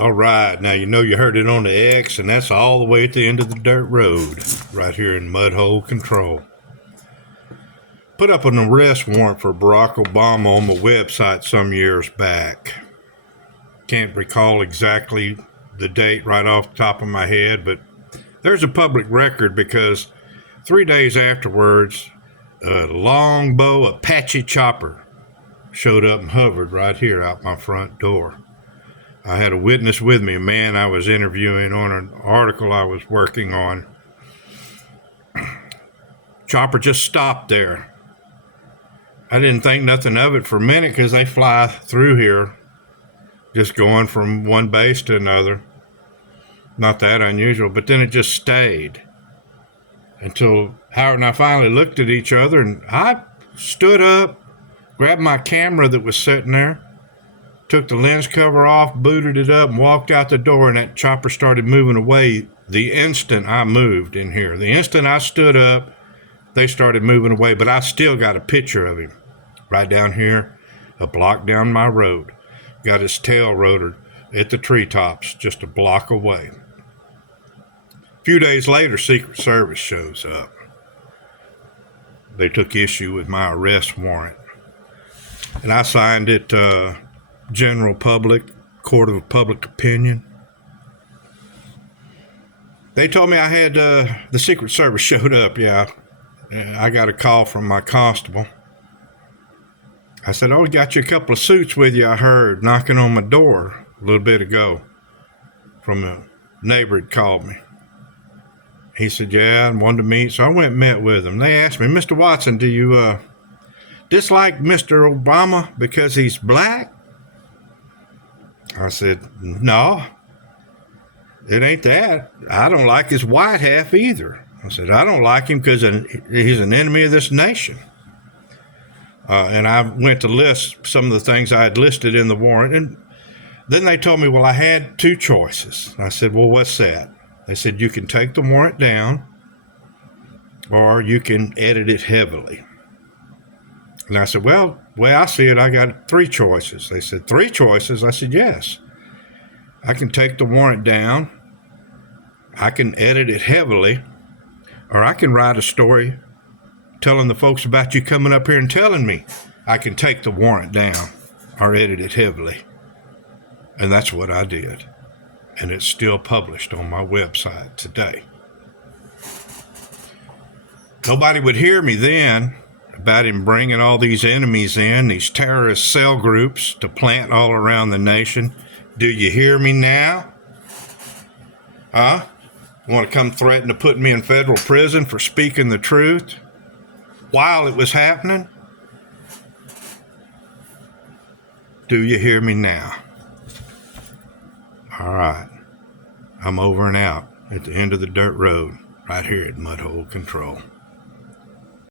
All right, now you know you heard it on the X, and that's all the way at the end of the dirt road, right here in Mudhole Control. Put up an arrest warrant for Barack Obama on my website some years back. Can't recall exactly the date right off the top of my head, but there's a public record because 3 days afterwards, a Longbow Apache chopper showed up and hovered right here out my front door. I had a witness with me, a man I was interviewing on an article I was working on. Chopper just stopped there. I didn't think nothing of it for a minute because they fly through here, just going from one base to another. Not that unusual, but then it just stayed until Howard and I finally looked at each other, and I stood up, grabbed my camera that was sitting there, took the lens cover off, booted it up, and walked out the door, and that chopper started moving away the instant I moved in here. The instant I stood up, they started moving away, but I still got a picture of him right down here, a block down my road. Got his tail rotor at the treetops just a block away. A few days later, Secret Service shows up. They took issue with my arrest warrant, and I signed it, General Public, Court of Public Opinion. They told me I had, the Secret Service showed up, yeah. I got a call from my constable. I said, "Oh, we got you a couple of suits with you, I heard, knocking on my door a little bit ago." From a neighbor had called me. He said, "Yeah, and wanted to meet." So I went and met with him. They asked me, "Mr. Watson, do you dislike Mr. Obama because he's black?" I said, "No, it ain't that. I don't like his white half either." I said, "I don't like him because he's an enemy of this nation." And I went to list some of the things I had listed in the warrant. And then they told me, well, I had two choices. I said, "Well, what's that?" They said, "You can take the warrant down or you can edit it heavily." And I said, "Well, the way I see it, I got three choices." They said, "Three choices?" I said, "Yes. I can take the warrant down, I can edit it heavily, or I can write a story telling the folks about you coming up here and telling me I can take the warrant down or edit it heavily." And that's what I did. And it's still published on my website today. Nobody would hear me then about him bringing all these enemies in, these terrorist cell groups to plant all around the nation. Do you hear me now? Huh? Want to come threaten to put me in federal prison for speaking the truth while it was happening? Do you hear me now? All right. I'm over and out at the end of the dirt road right here at Mudhole Control.